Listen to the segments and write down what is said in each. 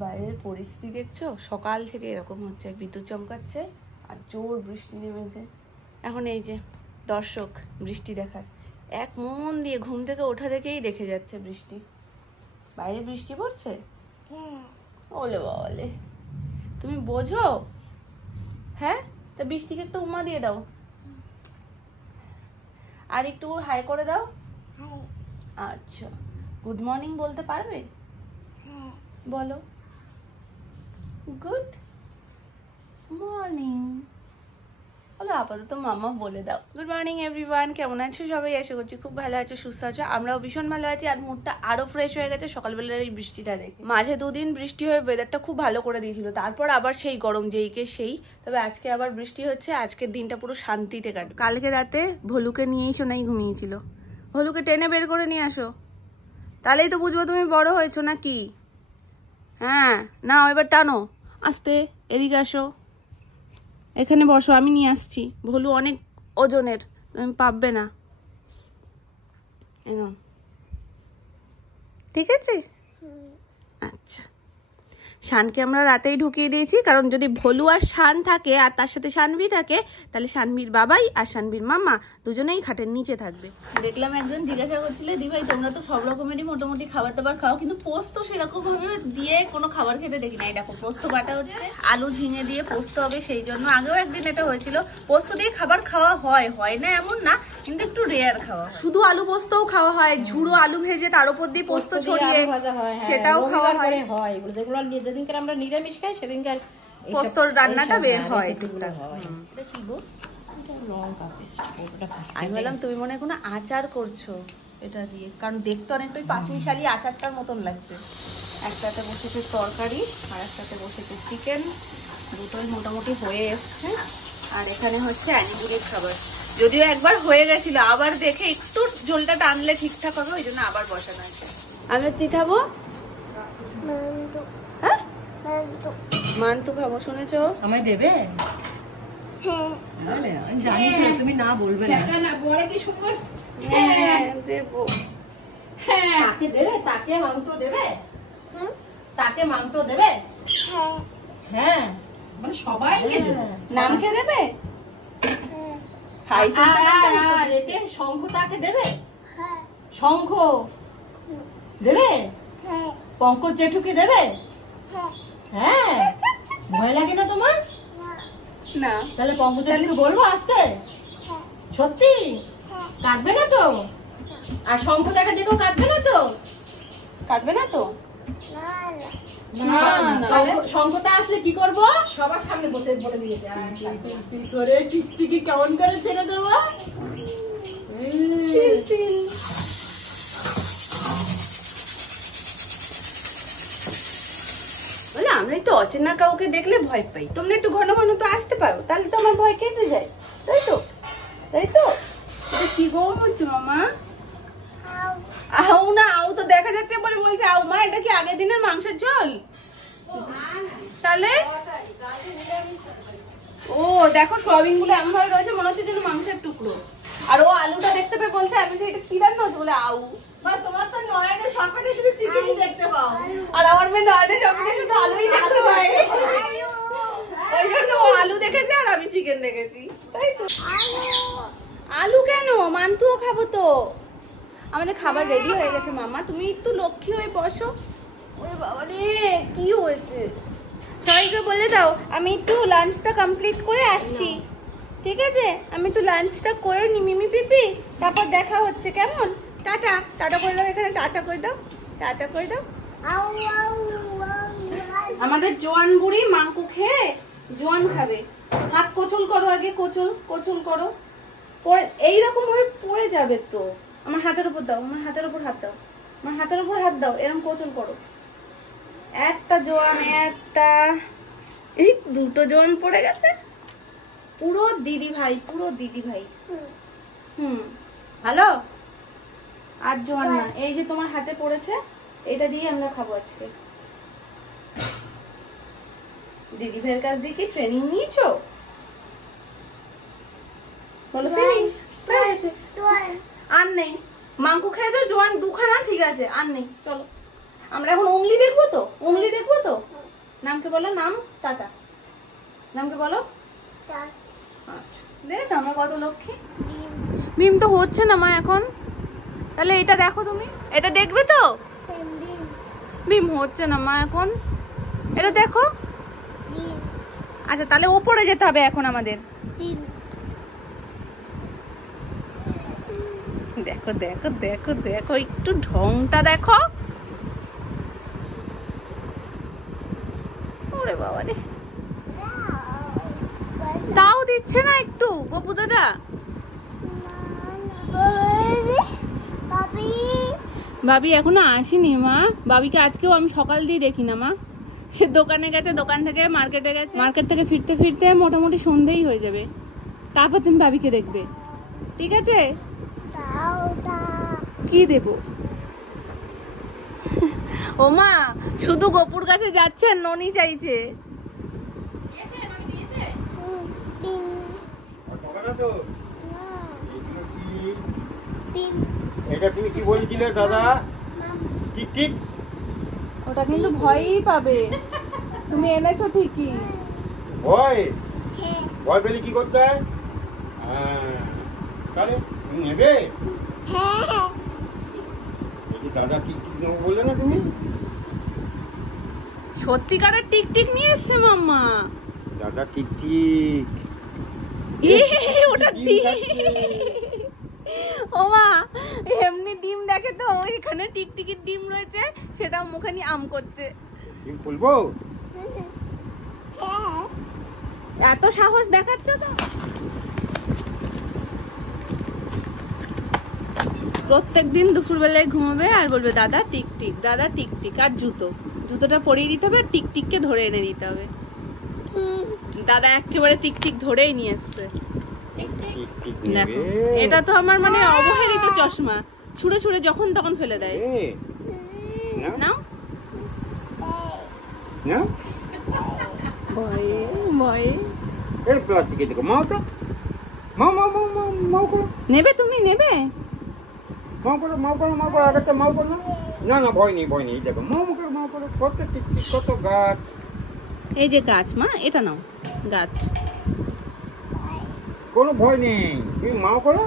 বাইরের পরিস্থিতি দেখছো, সকাল থেকে এরকম হচ্ছে, বিদ্যুৎ চমকাচ্ছে আর জোর বৃষ্টি নেমেছে। এখন এই যে দর্শক বৃষ্টি দেখার এক মন দিয়ে ঘুম থেকে ওঠা থেকেই দেখে যাচ্ছে বৃষ্টি। বাইরে বৃষ্টি পড়ছে। ওলে বাবালে, তুমি বোঝো? হ্যাঁ, তা বৃষ্টিকে একটু উমা দিয়ে দাও, আর একটু হাই করে দাও। আচ্ছা, গুড মর্নিং বলতে পারবে? বলো, গুড মর্নিং। বলো, আপাতত মামা বলে দাও। গুড মর্নিং এভরিওয়ান, কেমন আছো সবাই? আশা করছি খুব ভালো আছো, সুস্থ আছো। আমরাও ভীষণ ভালো আছি, আর মুডটা আরো ফ্রেশ হয়ে গেছে সকালবেলার এই বৃষ্টিটা দেখে। মাঝে দুদিন বৃষ্টি হয়ে ওয়েদারটা খুব ভালো করে দিয়েছিল, তারপর আবার সেই গরম যেইকে সেই। তবে আজকে আবার বৃষ্টি হচ্ছে, আজকের দিনটা পুরো শান্তিতে কাটবে। কালকে রাতে ভলুকে নিয়েই সোনাই ঘুমিয়েছিল। ভলুকে টেনে বের করে নিয়ে আসো, তাহলেই তো বুঝবো তুমি বড় হয়েছো নাকি। হ্যাঁ, নাও এবার টানো আস্তে, এদিকে আসো, এখানে বসো, আমি নিয়ে আসছি। ভলু অনেক ওজনের, তুমি পারবে না। ঠিক আছে, আচ্ছা। শানকে আমরা রাতেই ঢুকিয়ে দিয়েছি, কারণ যদি ভলু আর শান থাকে আর তার সাথে শানভি থাকে, তাহলে শানভির বাবাই আর শানভির মামা দুজনেই খাটের নিচে থাকবে। দেখলাম একজন জিজ্ঞাসা করছিলে, দি ভাই তোমরা তো সব রকমেরই মোটামুটি খাবার দাবার খাও, কিন্তু পোস্ত সেরকম ভাবে দিয়ে কোনো খাবার খেতে দেখি না। এই দেখো পোস্ত বাটা হচ্ছে, আলু ঝিঙে দিয়ে পোস্ত হবে, সেই জন্য আগেও একদিন এটা হয়েছিল। পোস্ত দিয়ে খাবার খাওয়া হয় না এমন না, কিন্তু একটু রেয়ার খাওয়া হয়। শুধু আলু পোস্তও খাওয়া হয়, ঝুড়ো আলু ভেজে তার উপর দিয়ে পোস্ত ছড়িয়ে সেটাও খাওয়া হয়। যেগুলো যেদিনকার আমরা নিরামিষ খাই সেদিনকার পোস্তর রান্নাটা বের হয়। আমি বললাম তুমি মনে হয় কোনো আচার করছো এটা দিয়ে, কারণ দেখতে অনেকটাই পাঁচমিশালি আচারটার মতন লাগছে। একটাতে বসেছে তরকারি আর একটাতে বসেছে চিকেন, দুটোই মোটামুটি হয়ে এসছে। আর এখানে হচ্ছে অ্যানিগুলির খাবার, যদিও একবার হয়ে গেছিল, আবার দেখে একটু ঝোলটা টানলে ঠিকঠাক হবে, ওই জন্য আবার বসানো আছে। আমি কি খাবো? হ্যাঁ, মান্তু খাবো, শুনেছো? আমায় দেবে? জানি তুমি না বলবে না। বড় কি সুন্দর। হ্যাঁ দেবো। হ্যাঁ, তাকে দেবে, তাকে মাংস দেবে, তাকে মাংস দেবে। হ্যাঁ, মানে সবাইকে দেবে। নামকে দেবে? হাই তো আর একে শঙ্খটাকে দেবে? শঙ্খ দেবে? পঙ্কজ জেঠুকে দেবে? হ্যাঁ, ভয় লাগে না তোমার? না। তাহলে পঙ্কজ জেঠুকে বলবো আসতে? সত্যি কাটবে না তো? আর শঙ্খটাকে দেখো, কাটবে না তো? কাটবে না তো? শঙ্খটা আসলে কি করবো? সবার সামনে বসে বলে দিয়েছে করে টিকটিকি কেমন করে ছেড়ে দেবো। বলে আমরা একটু অচেনা কাউকে দেখলে ভয় পাই, তোমরা একটু ঘন ঘন তো আসতে পারো, তাহলে তো আমার ভয় কেটে যায়, তাই তো? তাই তো? এটা কি গরম হচ্ছে মামা? আউ না, আউ তো দেখা যাচ্ছে বলে বলছে আউ। মা, এটা কি আগের দিনের মাংসের ঝোল? তাহলে ও দেখো সোয়াবিন গুলো এমন ভাবে রয়েছে, মনে হচ্ছে যেন মাংসের টুকরো। আর ও আলুটা দেখতে পেয়ে বলছে আমি তো এটা কি রান্না হচ্ছে, বলে আউ। তোমার তো নয়নের স্বপ্নে শুধু চিকেনই দেখতে পাও, আর আমার মেয়ে নয়নের স্বপ্নে শুধু আলুই দেখতে পায়, ওই জন্য ও আলু দেখেছে আর আমি চিকেন দেখেছি, তাই তো? আলু কেন? মান্তুও খাবো তো। আমাদের খাবার রেডি হয়ে গেছে মামা, তুমি একটু লক্ষ্মী হয়ে বসো। ওরে বাবা রে, কি হয়েছে? সবাইকে বলে দাও আমি একটু লাঞ্চটা কমপ্লিট করে আসছি, ঠিক আছে? আমি একটু লাঞ্চটা করে নি মিমি পিপি, তারপর দেখা হচ্ছে, কেমন? টাটা। টাটা করে দাও, এখানে টাটা করে দাও, টাটা করে দাও। আমাদের জোয়ান বুড়ি মাংকু খেয়ে জোয়ান খাবে। হাত কোচল করো আগে, কোচল কোচল করো, পরে এইরকম ভাবে পড়ে যাবে তো। আমার হাতের উপর দাও, আমার হাতের উপর হাত দাও, আমার হাতের উপর হাত দাও, এরকম কোচল করো। একটা জোয়ান, একটা, এই দুটো জোয়ান পড়ে গেছে, পুরো দিদি ভাই, পুরো দিদি ভাই। হ্যালো, আর জোয়ান না, এই যে তোমার হাতে পড়েছে, এটা দিয়ে আমরা খাবো আজকে। দিদি ভাইয়ের কাছ দিয়ে কি ট্রেনিং নিয়েছো? বলো ফিনিশ হয়ে গেছে, আর নেই। মাংকু খেয়েছো, জোয়ান দুখানা, ঠিক আছে, আর নেই। চলো আমরা এখন উংলি দেখবো তো, উংলি দেখবো তো। বলো নাম, টাটা। নামকে বলো। আচ্ছা দেখেছো আমরা কত লক্ষ্মী। মিম তো হচ্ছে না মা এখন, তাহলে এটা দেখো তুমি, এটা দেখবে তো। মিম হচ্ছে না মা এখন, এটা দেখো। আচ্ছা তাহলে উপরে যেতে হবে এখন আমাদের। দেখো দেখো দেখো দেখো একটু ঢংটা দেখো। ওরে বাবা রে, তাও দিচ্ছে না একটু গপু দাদা। ভাবি এখনো আসেনি মা, ভাবিকে আজকেও আমি সকাল দিয়ে দেখি না মা। সে দোকানে গেছে, দোকান থেকে মার্কেটে গেছে, মার্কেট থেকে ফিরতে ফিরতে মোটামুটি সন্ধ্যেই হয়ে যাবে। তারপর তুমি ভাবিকে দেখবে, ঠিক আছে? কি দেব? ও মা শুধু গপুর কাছে যাচ্ছে, ননি চাইছে। এটা তুমি কি বলছিলে দাদা? ঠিক ঠিক ওটা কিন্তু ভয়ই পাবে। তুমি এনেছো ঠিকই। ভয় ভয় পেলে কি করতে হয়? তাহলে তুমি নেবে? দাদা ঠিক ঠিক নেবো বললে না তুমি? সত্যিকারের টিক টিক নিয়ে এসছে মাম্মা। দাদা ঠিক ঠিক। ওটা ডিম। ও মা এমনি ডিম দেখে তো, এখানে টিকটিকির ডিম রয়েছে, সেটা মুখে নিয়ে আম করছে। ডিম খুলবো? এত সাহস দেখাচ্ছ তো। প্রত্যেকদিন দুপুরবেলায় ঘুমাবে আর বলবে দাদা টিক টিক, দাদা টিক টিক। আর জুতোটা পরিয়ে দিতে হবে, টিকটিককে ধরে এনে দিতে হবে। দাদা একেবারে টিকটিক ধরেই নিয়ে এসছে। দেখো এটা তো আমার মানে অবহেলিত চশমা, ছুঁড়ে ছুঁড়ে যখন তখন ফেলে দেয়। নাও নাও। ভয়ে ভয়ে এই প্লাস্টিকে দেখো, মাও তো মাও মাও মাও মাও মাও করো। নেবে তুমি নেবে? মাও করো মাও করো মাও করো, আগেরটা মাও করো। না না ভয় নেই ভয় নেই, দেখো মাও করো মাও করো। কত টিকটিক, কত গাছ। এই যে গাছ মা, এটা নাও গাছ। কোনো ভয় নেই, তুমি মাও করো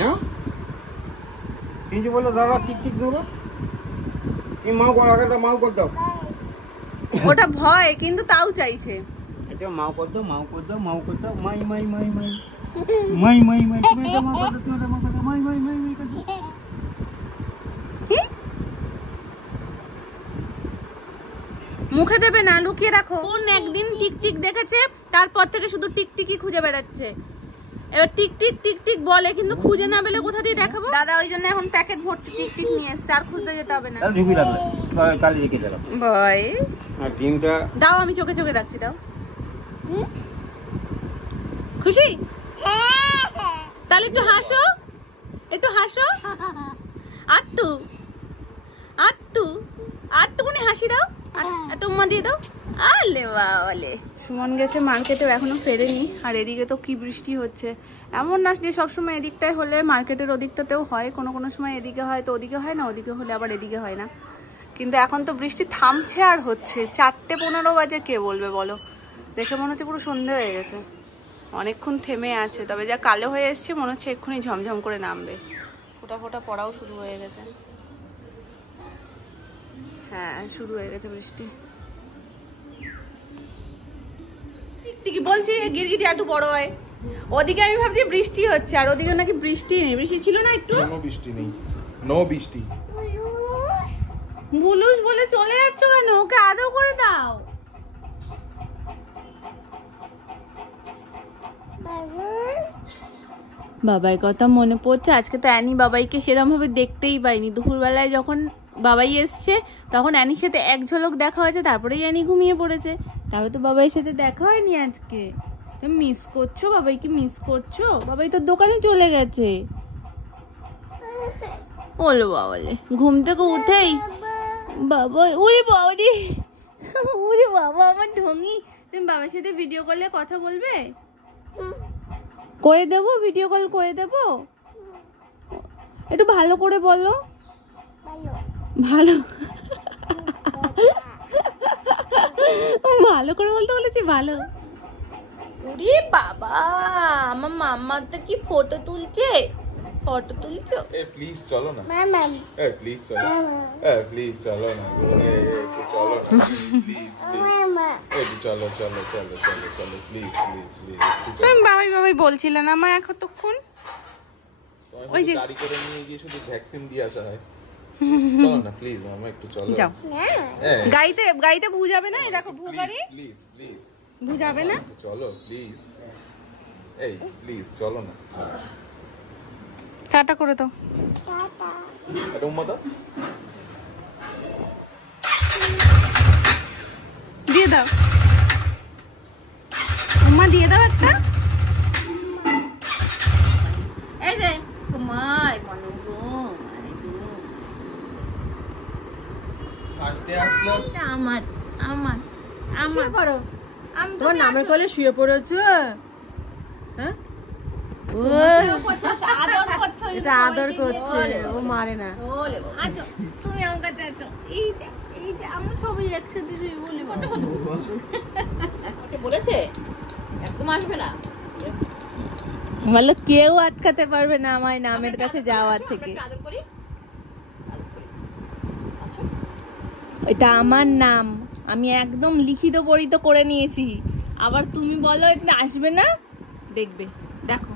না। তুমি যে বলো দাদা ঠিক ঠিক দেবো, তুমি মাও করো, আগেটা মাও করে দাও। ওটা ভয় কিন্তু তাও চাইছে। এটা মাও করে দাও, মাও করে দাও, মাও করে দাও। মাই মাই মাই মাই মাই মাই মাই। তুমি এটা মাও করে দাও, তুমি এটা মাও করে দাও। মাই মাই মাই মাই করে দাও। মুখে দেবে না, লুকিয়ে রাখো। কোন একদিন টিকটিক দেখেছে, তারপর থেকে শুধু টিকটিকই খুঁজে বেড়াচ্ছে। এবার টিকটিক টিকটিক বলে, কিন্তু খুঁজে না পেলে কোথা দিয়ে দেখাবো? দাদা ওই জন্য এখন প্যাকেট ভর্তি টিকটিক নিয়ে এসছে, আর খুঁজতে যেতে হবে না। ঢুকি রাখবে, কালি রেখে দাও। ভয় আর ডিমটা দাও, আমি চোখে চোখে রাখছি, দাও। খুশি? তাহলে একটু হাসো, একটু হাসো। আটটু আটটু আটটুকুনি হাসি দাও, একটু উম্মা দিয়ে দাও। আলে বাবালে। সুমন গেছে মার্কেটে, এখনো ফেরেনি। আর এদিকে তো কি বৃষ্টি হচ্ছে। এমন না যে সবসময় এদিকটায় হলে মার্কেটের ওদিকটাতেও হয়, কোনো কোনো সময় এদিকে হয় তো ওদিকে হয় না, ওদিকে হলে আবার এদিকে হয় না। কিন্তু এখন তো বৃষ্টি থামছে আর হচ্ছে। 4:15 বাজে, কে বলবে বলো? দেখে মনে হচ্ছে পুরো সন্ধে হয়ে গেছে। অনেকক্ষণ থেমে আছে, তবে যা কালো হয়ে এসছে মনে হচ্ছে এক্ষুনি ঝমঝম করে নামবে। ফোঁটা ফোঁটা পড়াও শুরু হয়ে গেছে। হ্যাঁ শুরু হয়ে গেছে বৃষ্টি। ঠিকই বলছি, গিরগিটি একটু বড় হয়। ওদিকে আমি ভাবছি বৃষ্টি হচ্ছে, আর ওদিকে নাকি বৃষ্টি নেই। বৃষ্টি ছিল না একটু? কোনো বৃষ্টি নেই, নো বৃষ্টি। বুলুস বলে চলে যাচ্ছ কেন? ওকে আদৌ করে দাও। বাবাই কথা মনে পড়ছে। আজকে তো অ্যানি বাবাইকে সেরকম ভাবে দেখতেই পাইনি। দুপুরবেলায় যখন বাবাই এসছে তখন অ্যানির সাথে এক ঝলক দেখা হয়েছে, তারপরেই অ্যানি ঘুমিয়ে পড়েছে। তাহলে তো বাবাইয়ের সাথে দেখা হয়নি আজকে। তুমি মিস করছো বাবাইকে? মিস করছো? বাবাই তো দোকানে চলে গেছে। বলো বাবালে, ঘুম থেকে উঠেই বাবা, উরে বাবা রে, উরে বাবা আমার ঢঙ্গি। তুমি বাবার সাথে ভিডিও কলে কথা বলবে? করে দেবো, ভিডিও কল করে দেবো। একটু ভালো করে বলো। ভালো ভালো করে বলতে বলেছি, ভালো। ওরে বাবা, আমার মাম্মা তো কি ফটো তুলছে, ফটো তুলছো। প্লিজ চলো না, প্লিজ চলো, প্লিজ চলো না, একটু চলো না, প্লিজ একটু চলো চলো চলো চলো চলো, প্লিজ প্লিজ প্লিজ। তুমি বাবাই বাবাই বলছিলে না মা এখন তখন? ওই যে গাড়ি করে নিয়ে গিয়ে শুধু ভ্যাকসিন দিয়ে আসা হয়। চলো না প্লিজ মামা, একটু চলো। যাও, গাড়িতে ভু যাবে না, এই দেখো ভু গাড়ি, প্লিজ প্লিজ ভু যাবে না, চলো প্লিজ, এই প্লিজ চলো না। টাটা করে দাও, এটা উম্মা দাও, দিয়ে দাও উম্মা, দিয়ে দাও একটা। এই যে মাই মনোরম, আসতে আসলো। আমার আমার আমার করো আমি তো তোমার নামের কোলে শুয়ে পড়েছো? হ্যাঁ, আদর করছো, এটা আদর করছে, ও মারে না। বলে আচ্ছা তুমি আমার কাছে আছো, এই যে আমার সবাই একসাথে শুয়ে বলি ওকে বলেছে একদম আসবে না, বললো কেউ আটকাতে পারবে না আমার নামের কাছে যাওয়ার থেকে। আদর করি, আদর করি। এটা আমার নাম, আমি একদম লিখিত পড়িত করে নিয়েছি। আবার তুমি বলো এটা আসবে না, দেখবে, দেখো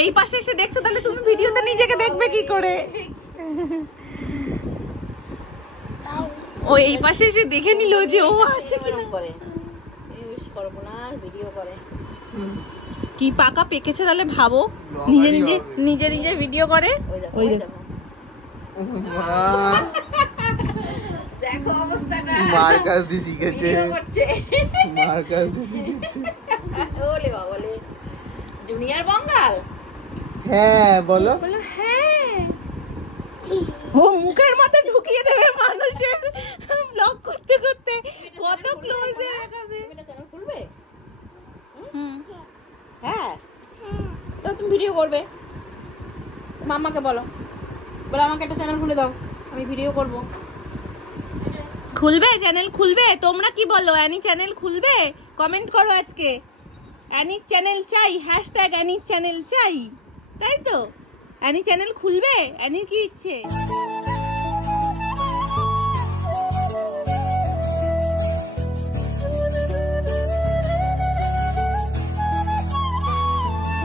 এই পাশে এসে দেখছো, তাহলে তুমি ভিডিওতে নিজেকে দেখবে কি করে? ও এই পাশে এসে দেখে নিল যে ও আছে কিনা। করে সর্বনাশ ভিডিও করে, কি পাকা পেকেছে, তাহলে ভাবো, নিজে নিজে নিজে নিজে ভিডিও করে। ওই দেখো ওই ওই দেখো, দেখো দেখো অবস্থাটা, মার কাছ দিয়ে শিখেছে, ভিডিও করছে। মার কাছ দিয়ে শিখেছে। ওলে বাবা, বলে জুনিয়র বঙ্গাল। হ্যাঁ বলো, বলো হ্যাঁ, ও মুখের মধ্যে ঢুকিয়ে দেবে মানুষের ব্লগ করতে করতে, কত ক্লোজ এ দেখাবে। তুমি এটা চ্যানেল খুলবে? হুম, হ্যাঁ, তো তুমি ভিডিও করবে, মাম্মাকে বলো, বলো আমাকে একটা চ্যানেল খুলে দাও, আমি ভিডিও করব। খুলবে চ্যানেল, খুলবে? তোমরা কি বলো, অ্যানি চ্যানেল খুলবে? কমেন্ট করো আজকে, অ্যানি চ্যানেল চাই, হ্যাশট্যাগ অ্যানি চ্যানেল চাই, তাই তো? অ্যানি চ্যানেল খুলবে? অ্যানির কি ইচ্ছে?